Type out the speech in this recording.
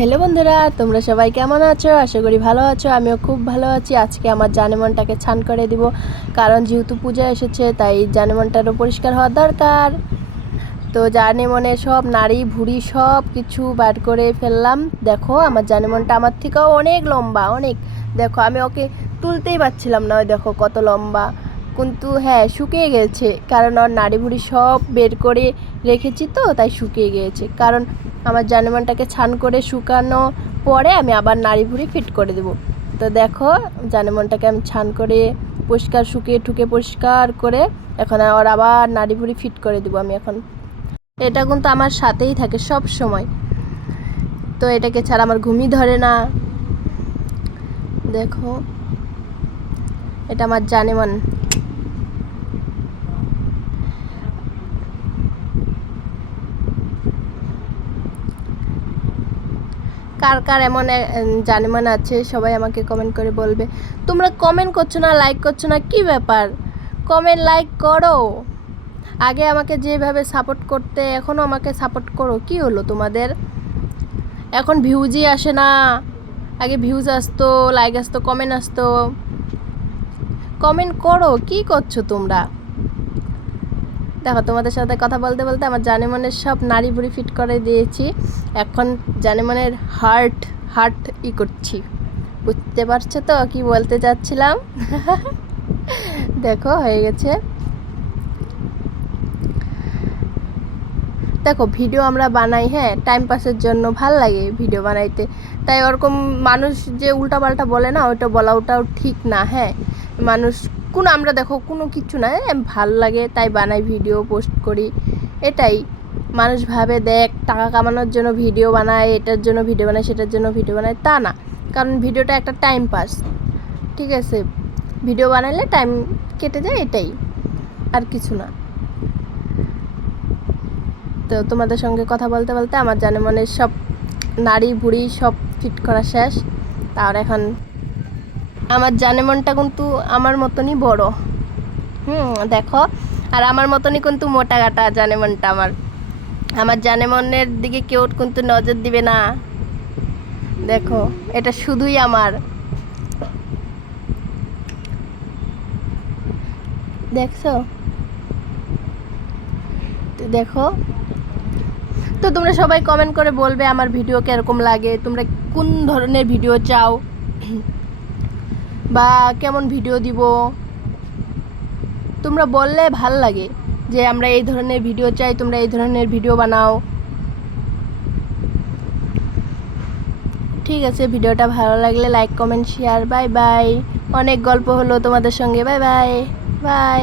Hello বন্ধুরা, তোমরা সবাই কেমন আছো? আশা করি ভালো আছো। আমিও খুব ভালো আছি। আজকে আমার জানেমনটাকে ছান করে দিব, কারণ যেহেতু পূজা এসেছে তাই জানেমনটারও পরিষ্কার হওয়া দরকার। তো জানেমনের সব নাড়ি ভুঁড়ি সব কিছু বার করে ফেললাম। দেখো আমার জানেমনটা আমার থেকেও অনেক লম্বা, অনেক। দেখো আমি ওকে তুলতেই পারছিলাম না, ওই দেখো কত লম্বা। কিন্তু হ্যাঁ, শুকিয়ে গেছে, কারণ ওর নাড়ি ভুঁড়ি সব বের করে রেখেছি তো তাই শুকিয়ে গিয়েছে। কারণ আমার জানেমানটাকে ছান করে শুকানো পরে আমি আবার নাড়ি ভুঁড়ি ফিট করে দেবো। তো দেখো জানেমানটাকে আমি ছান করে পরিষ্কার শুকিয়ে ঠুকে পরিষ্কার করে এখন ওর আবার নাড়ি ভুঁড়ি ফিট করে দেবো আমি এখন। এটা কিন্তু আমার সাথেই থাকে সব সময়, তো এটাকে ছাড়া আমার ঘুমই ধরে না। দেখো এটা আমার জানেমান। কার কার এমন জানেমান আছে সবাই আমাকে কমেন্ট করে বলবে। তোমরা কমেন্ট করছো না, লাইক করছো না, কি ব্যাপার? কমেন্ট লাইক করো। আগে আমাকে যেভাবে সাপোর্ট করতে এখনও আমাকে সাপোর্ট করো। কি হলো তোমাদের? এখন ভিউজই আসে না। আগে ভিউজ আসতো, লাইক আসতো, কমেন্ট আসতো। কমেন্ট করো, কি করছো তোমরা? দেখো তোমাদের সাথে কথা বলতে বলতে আমার জানেমনের সব নাড়ি ভুড়ি ফিট করে দিয়েছি। এখন জানেমনের হার্ট হার্ট করছি। বুঝতে পারছো তো কি বলতে চাচ্ছিলাম? দেখো হয়ে গেছে। দেখো ভিডিও আমরা বানাই, হ্যাঁ, টাইম পাসের জন্য, ভাল লাগে ভিডিও বানাইতে। তাই ওরকম মানুষ যে উল্টাপাল্টা বলে না, ওইটা বলা ওটাও ঠিক না। হ্যাঁ, মানুষ আমরা দেখো কোনো কিছু না, ভাল লাগে তাই বানাই, ভিডিও পোস্ট করি, এটাই। মানুষ ভাবে দেখ টাকা কামানোর জন্য ভিডিও বানায়, এটার জন্য ভিডিও বানায়, সেটার জন্য ভিডিও বানায়, তা না। কারণ ভিডিওটা একটা টাইম পাস, ঠিক আছে? ভিডিও বানাইলে টাইম কেটে যায়, এটাই, আর কিছু না। তো তোমাদের সঙ্গে কথা বলতে বলতে আমার জানেমনের সব নাড়ি ভুঁড়ি সব ফিট করা শেষ। তার এখন আমার জানেমনটা কিন্তু আমার মতনই বড়, দেখো, আর আমার মতনই কিন্তু মোটা কাটা জানেমনটা আমার। আমার জানেমনের দিকে কেউ কিন্তু নজর দিবে না। দেখো এটা শুধুই আমার। দেখছো? তো দেখো, তো তোমরা সবাই কমেন্ট করে বলবে আমার ভিডিও কীরকম লাগে, তোমরা কোন ধরনের ভিডিও চাও বা কেমন ভিডিও দিব। তোমরা বললে ভাল লাগে যে আমরা এই ধরনের ভিডিও চাই, তোমরা এই ধরনের ভিডিও বানাও। ঠিক আছে, ভিডিওটা ভালো লাগলে like comment share. Bye bye. অনেক গল্প হলো তোমাদের সঙ্গে। Bye bye. বাই।